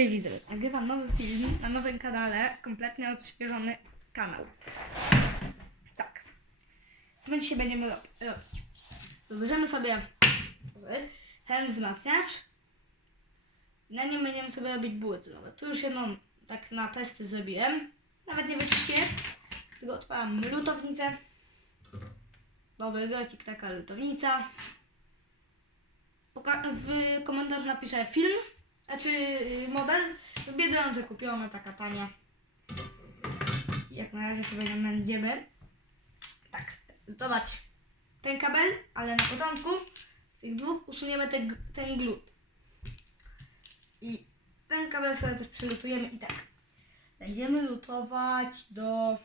Cześć widzowie, nagrywam nowy film na nowym kanale, kompletnie odświeżony kanał. Tak. Co my dzisiaj będziemy ro- robić? Wybierzemy sobie ten wzmacniacz na nim będziemy sobie robić buły celowe. Tu już jedną tak na testy zrobiłem. Nawet nie wyczyście, tylko otwaram lutownicę. Dobry grocik, taka lutownica. W komentarzu napiszę film, znaczy y, model. W Biedronce kupiona, taka tania. Jak na razie sobie nie będziemy. Tak, lutować ten kabel, ale na początku z tych dwóch usuniemy te, ten glut. I ten kabel sobie też przylutujemy i tak. Będziemy lutować do...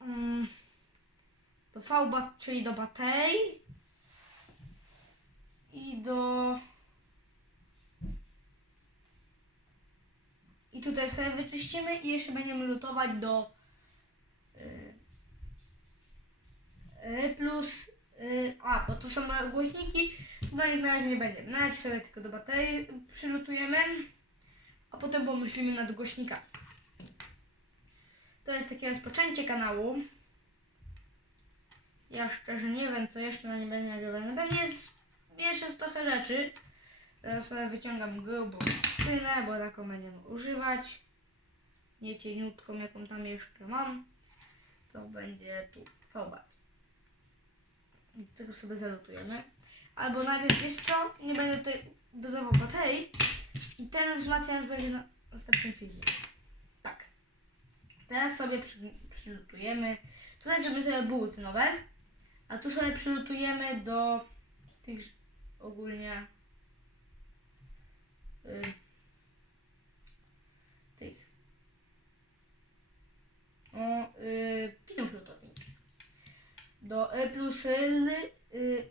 Mm, do V, czyli do baterii i do i tutaj sobie wyczyścimy i jeszcze będziemy lutować do y, y, plus y, a, bo to są głośniki. Do nich na razie nie będziemy. Na razie sobie tylko do baterii przylutujemy a potem pomyślimy nad głośnikami. To jest takie rozpoczęcie kanału. Ja szczerze nie wiem, co jeszcze na nie będzie nagrywane. Pewnie jest jeszcze jest trochę rzeczy. Teraz sobie wyciągam grubą cynę, bo taką będziemy używać. Nie cieniutką, jaką tam jeszcze mam. To będzie tu format. Tego sobie zalutujemy. Albo najpierw, wiesz co, nie będę tutaj dodawał baterii. I ten wzmacniacz będzie na następnym filmie. Tak. Teraz sobie przy, przylutujemy. Tutaj zrobimy sobie buły cynowe. A tu sobie przylutujemy do tych ogólnie y, tych o, y, pinów lutowniczych. Do y plus L y,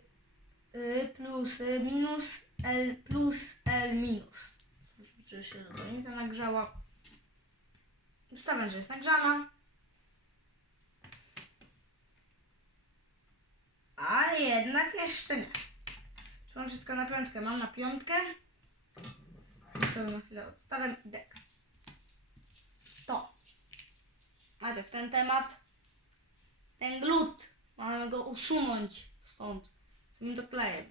y plus y minus L plus L minus. Czy się lutownica nagrzała? Ustawiam, że jest nagrzana. A jednak jeszcze nie. Czy mam wszystko na piątkę? Mam na piątkę. Sobie na chwilę odstawiam i dek. To. Najpierw ten temat. Ten glut. Mamy go usunąć stąd. Z tym to klejem.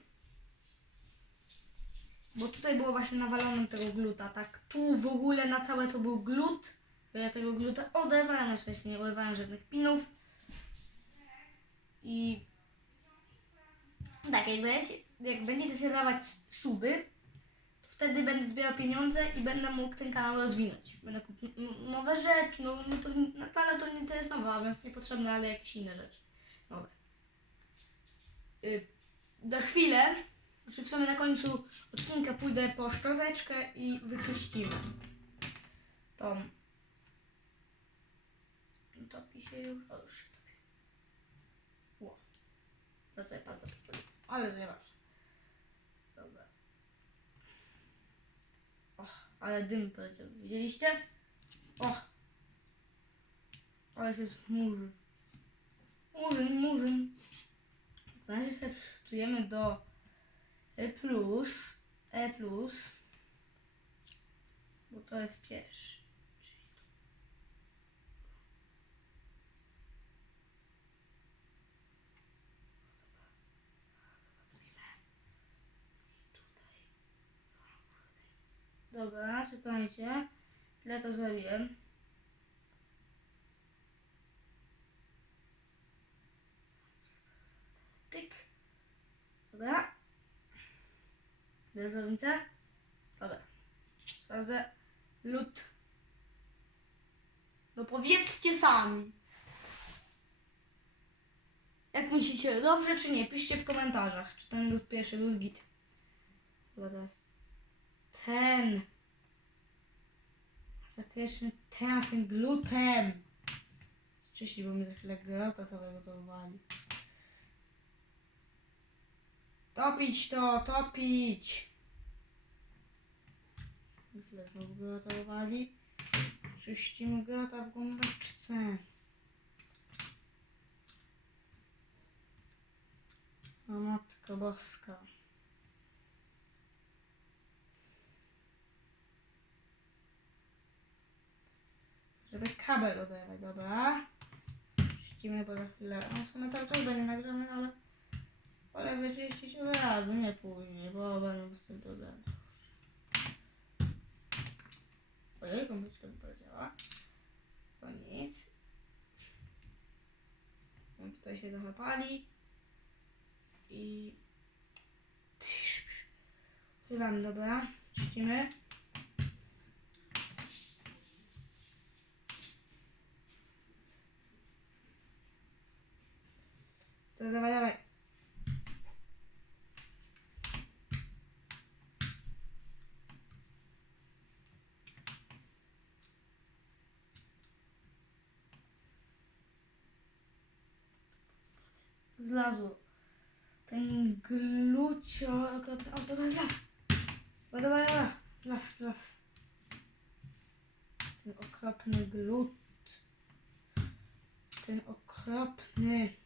Bo tutaj było właśnie nawalonym tego gluta, tak? Tu w ogóle na całe to był glut. Bo ja tego gluta oderwałem, na szczęście nie oderwałem żadnych pinów. I tak, jak będziecie, jak będziecie się dawać suby, to wtedy będę zbierał pieniądze i będę mógł ten kanał rozwinąć. Będę kupił nowe rzeczy, no, no to na kanał to nic jest nowe, więc niepotrzebne, ale jakieś inne rzeczy. Nowe. Y, za chwilę, znaczy w sumie na końcu odcinka pójdę po szczoteczkę i wyczyścimy tą. Topi się już, o już się topi. To sobie bardzo przypomnę. Ale zobacz. Dobra. O, ale dym poleciał. Widzieliście? O! Ale się zmurzy. Murzyn, murzyn. Na razie sobie przystujemy do E E bo to jest pierwszy. Dobra, czekajcie. Ile to zrobiłem? Tyk. Dobra. Różnicę? Dobra. Sprawdzę. Lód. No powiedzcie sami. Jak myślicie, dobrze czy nie? Piszcie w komentarzach, czy ten lód pierwszy, lód git. Chyba teraz ten. Zakreślmy teraz tym glutem. Czyści, bo mi za chwilę grota całego to. Topić to, topić. Chwilę znowu grota uwali. Czyścimy grota w gąbeczce. O matko boska. Kabel oderwać, dobra. Puścimy, bo za chwilę, on w sumie cały czas będzie nagrany, ale wolę wyczyścić od razu, nie później, bo będą z tym problemy. Ojej, komputer mi poleciała. To nic. On tutaj się trochę pali. I... Chywam, dobra. Czyścimy. To dawaj, dawaj. Zlazło. Ten glucio... O, dobra, zlaz. Dobra, dobra, dobra. Zlaz, zlaz. Ten okropny glut. Ten okropny...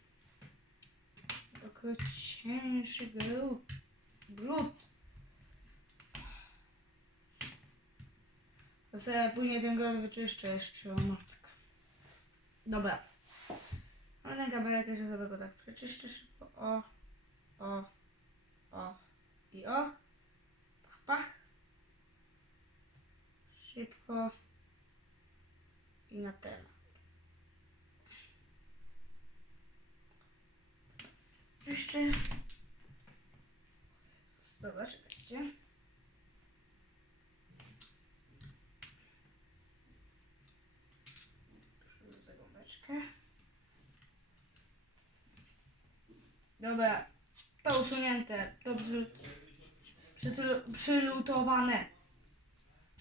Okropniejszy glut. Glut. To sobie później ten glut wyczyszczę jeszcze, o matko. Dobra. No ten kabelek jeszcze sobie go tak przeczyszczę szybko. O, o, o i o. Pach, pach. Szybko. I na temat. Jeszcze. Czekajcie. Przerzucę gąbeczkę. Dobra, to usunięte, to przy, przytylu- przylutowane.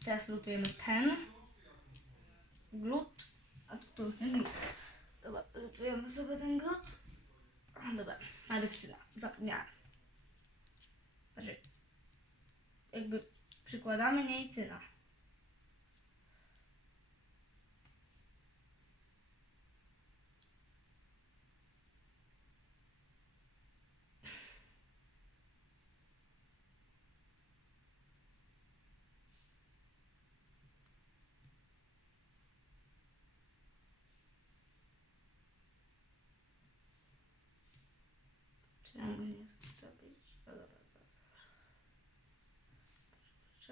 Teraz lutujemy ten glut, a tu nie glut. Dobra, lutujemy sobie ten glut. No dobra, ale wstyda, zapomniałam. Znaczy, jakby przykładamy niej i cyna.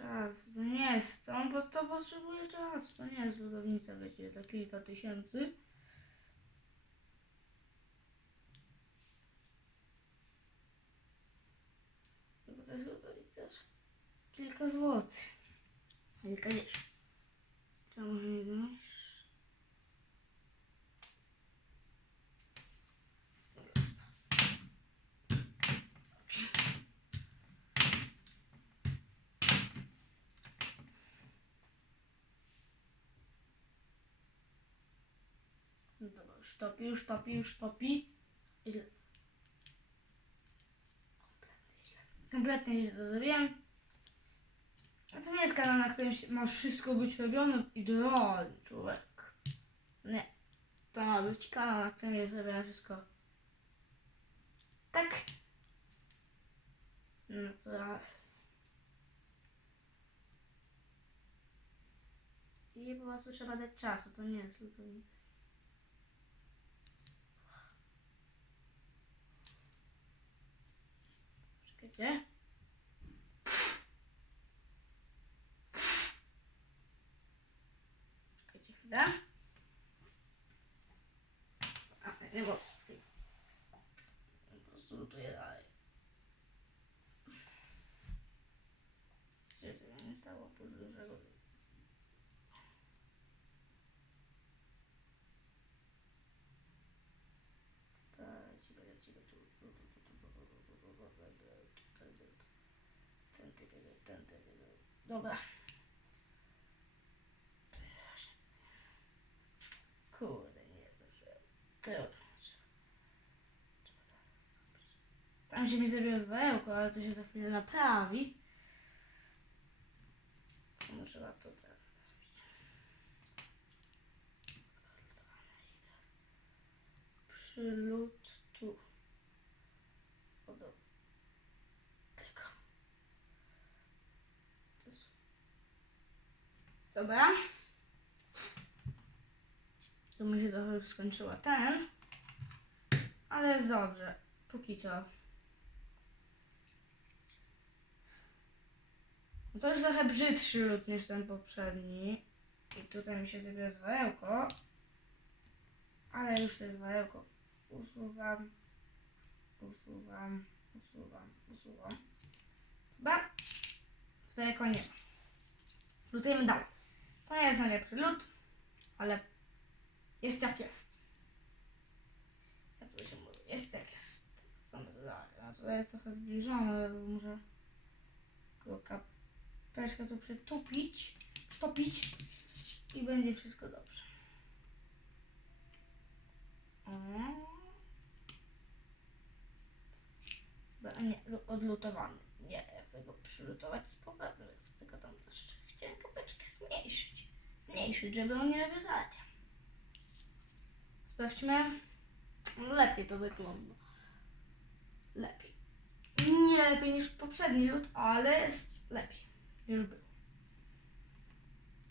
Czas, to nie jest, on po to potrzebuje czasu, to nie jest budownica, wiecie, za kilka tysięcy. Bo to jest budownica kilka złotych. Kilkadziesiąt. Czemu nie znaleźć? No dobra, już topi, już topi, już topi. Kompletnie źle. To zrobiłem. A to nie jest kanał, na którym ma wszystko być robione idealnie, człowiek. Nie. To ma być kanał, na którym jest robione wszystko tak. Naturalnie. I po prostu trzeba dać czasu, to nie jest lutownica. Czekajcie. Czekajcie chwilę. A, nie, bo... Po prostu lutuję dalej. Co się nie stało? Pół dużego. Ten typ, ten typ. Dobra. Kurde, nie zdążyłem. Dobra. Tam się mi zrobiło zwarełko, ale to się za chwilę naprawi. No trzeba to teraz zrobić. Przylot tu. O do tego. To jest... Dobra. To mi się trochę już skończyła ten. Ale jest dobrze. Póki co. No To już trochę brzydszy lód niż ten poprzedni. I tutaj mi się zrobiło zwarełko. Ale już to zwarełko usuwam. Usuwam. Usuwam. Usuwam. Chyba zwarełko nie ma. Lutujemy dalej. To nie jest najlepszy lód, ale jest jak jest. Jak to się mówi? Jest jak jest. Co my dalej? A to jest trochę zbliżone, może tylko kapeczkę to przytupić, przytopić i będzie wszystko dobrze. O. Nie, lu- odlutowany. Nie, ja chcę go przylutować z powrotem, więc tylko tam też chciałem kapeczkę zmniejszyć. Zmniejszyć, żeby on nie zadzie. Sprawdźmy. Lepiej to wygląda. Lepiej. Nie lepiej niż poprzedni lód, ale jest lepiej. Już był.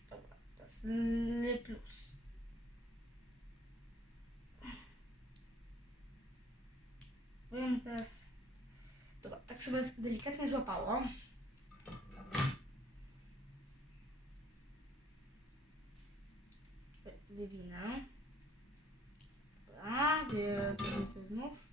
Dobra, to jest plus. Wiem teraz. Dobra, tak sobie delikatnie złapało. Wy- Wywinę. Dobra, widzę znów.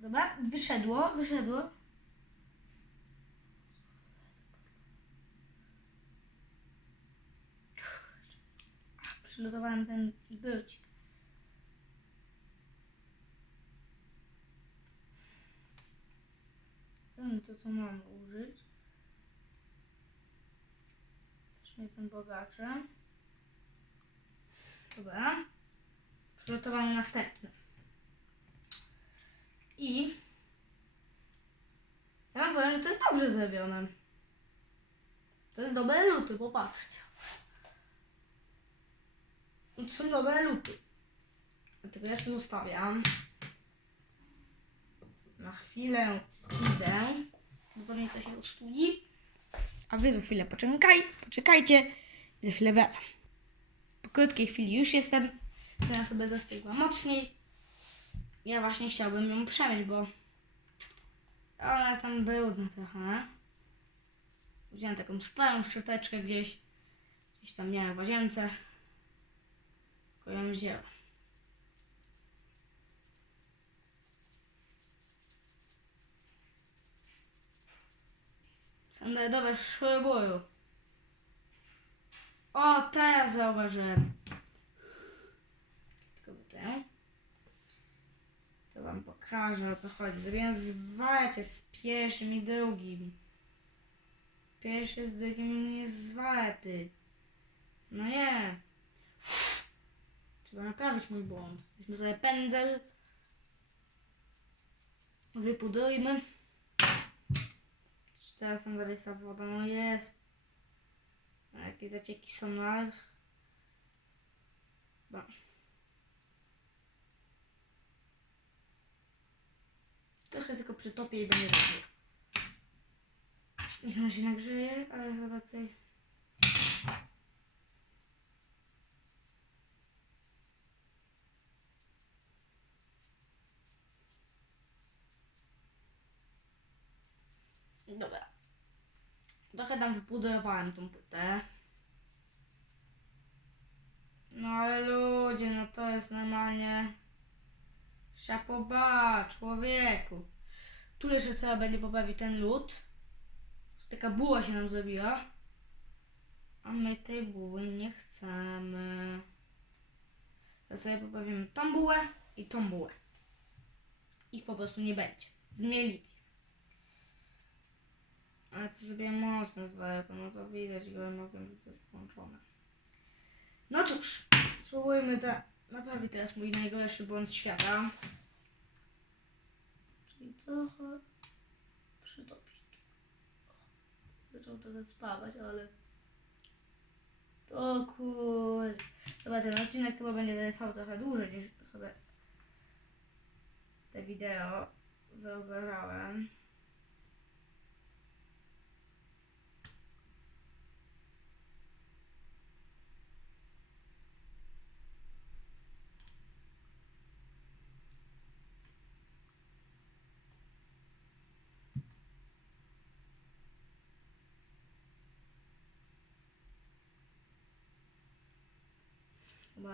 Dobra, wyszedło, wyszedło. Ach, Przylutowałem ten drucik. Wiem to, co mam użyć. Też nie jestem bogaczem. Dobra. Przygotowanie następne. I ja wam powiem, że to jest dobrze zrobione. To jest dobre luty, popatrzcie. Są dobre luty. Dlatego ja to zostawiam. Na chwilę idę, bo to nieco się ostudzi. A wy za chwilę poczekaj, poczekajcie i za chwilę wracam. Po krótkiej chwili już jestem. Cena sobie zastygła mocniej. Ja właśnie chciałbym ją przemyć, bo ona jest tam brudna trochę. Wziąłem taką starą szczoteczkę gdzieś. Gdzieś tam miałem w łazience. Tylko ją wzięłam. Standardowe szły boju. O, teraz zauważyłem. Tylko tę. To wam pokażę o co chodzi. Zrobiłem zwarcie z pierwszym i drugim. Pierwszy z drugim nie jest zwarty. No nie. Trzeba naprawić mój błąd. Weźmy sobie pędzel. Wypudrujmy. Czy teraz tam dalej ta woda? No jest. A jakieś zacieki są na... Ba. Trochę tylko przytopię i będzie dobrze. Niech ona się nagrzeje, ale chyba tutaj... Dobra. Trochę tam wypudrowałem tą płytę. No ale ludzie, no to jest normalnie... Szapoba, człowieku. Tu jeszcze trzeba będzie poprawić ten lód. Taka buła się nam zrobiła. A my tej buły nie chcemy. To sobie poprawimy tą bułę i tą bułę. Ich po prostu nie będzie. Zmielili. Ale to sobie mocno zwaleko, no to widać gołębiem, że to jest połączone. No cóż, spróbujmy to naprawić teraz mój najgorszy błąd świata. Czyli trochę przytopić. Zaczął trochę spawać, ale To kur... Chyba ten odcinek chyba będzie trwał trochę dłużej niż sobie te wideo wyobrażałem.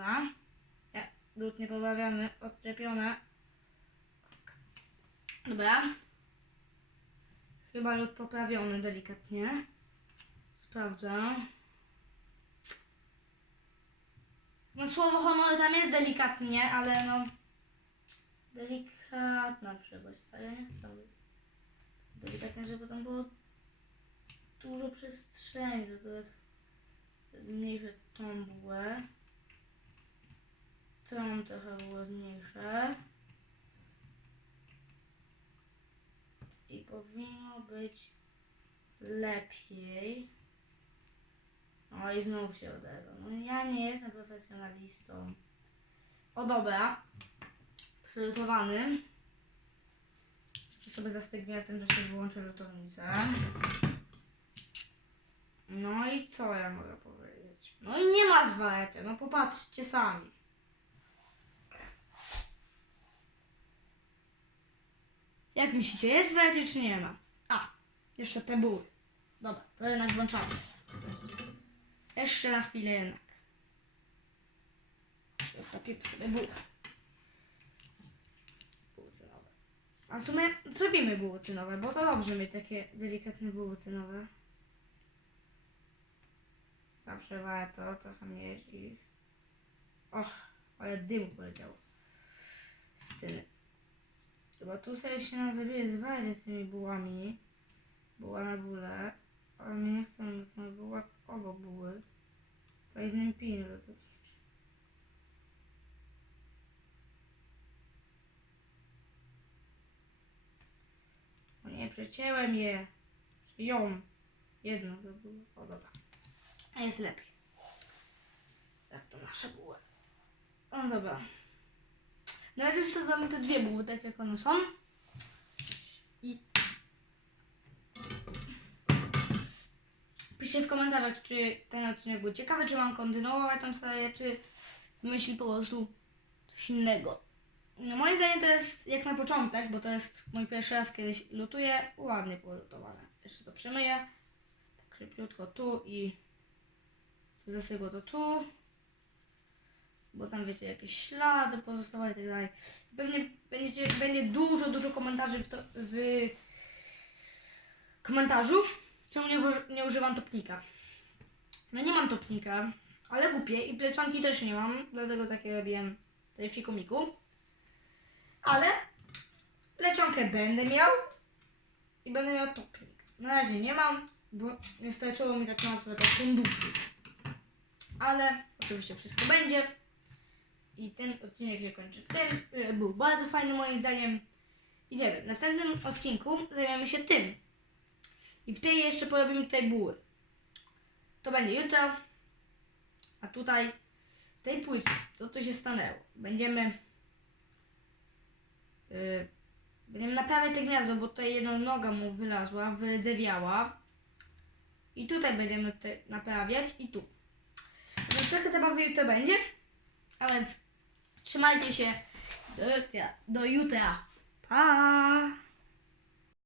Dobra. Ja, lód niepoprawiony, odczepione. Dobra. Chyba lód poprawiony delikatnie. Sprawdzę. No słowo honor tam jest delikatnie, ale no... Delikatna przepaść, a ja nie chcę. Delikatnie, żeby tam było dużo przestrzeni, to teraz zmniejszę tą bułę. Tą trochę było zmniejszę. I powinno być lepiej. O i znów się oderwał. No ja nie jestem profesjonalistą. O dobra. Przygotowany. To sobie zastygnie, w tym czasie wyłączę lutownicę. No i co ja mogę powiedzieć? No i nie ma zwalety, no popatrzcie sami. Jak myślicie, jest zwalety czy nie ma? A, jeszcze te buły. Dobra, to jednak włączamy. Jeszcze na chwilę jednak. Zostawimy sobie bułę. Buły cynowe. A w sumie zrobimy buły cynowe, bo to dobrze mieć takie delikatne buły cynowe. Zawsze warto trochę mieć ich. Och, ale dymu poleciało. Sceny. Chyba tu sobie się nam zrobiły zwadzie z tymi bułami. Buła na bóle. Ale my nie chcemy, chcemy buła obok buły. To jednym pinu lodowniczy. O nie, przecięłem je. Ją. Jedno to było. O dobra. A jest lepiej. Jak to nasze buły. No dobra. Na razie wstawiamy te dwie buły, tak jak one są. I piszcie w komentarzach, czy ten odcinek był ciekawy, czy mam kontynuować tą serię, czy myśli po prostu coś innego. No, moim zdaniem to jest jak na początek, bo to jest mój pierwszy raz kiedyś lutuję, ładnie polutowane. Jeszcze to przemyję, tak szybciutko tu i zasypię to tu bo tam wiecie, jakieś ślady pozostały i tak dalej. Pewnie będziecie, będzie dużo, dużo komentarzy w, to, w komentarzu, czemu nie, nie używam topnika. No nie mam topnika, ale głupie i pleczanki też nie mam, dlatego takie robiłem tutaj w fikumiku. Ale plecionkę będę miał i będę miał topnik. Na razie nie mam, bo nie starczyło mi tak nazwę tak funduszy. Ale oczywiście wszystko będzie. I ten odcinek się kończy. Ten e, był bardzo fajny moim zdaniem. I nie wiem, w następnym odcinku zajmiemy się tym. I w tej jeszcze porobimy tutaj buły. To będzie jutro. A tutaj tej płycie, to co się stanęło. Będziemy yy, będziemy naprawiać te gniazdo, bo tutaj jedna noga mu wylazła, wydzewiała. I tutaj będziemy te naprawiać i tu. Więc trochę zabawy jutro będzie. A więc trzymajcie się do jutra. Do jutra. Pa!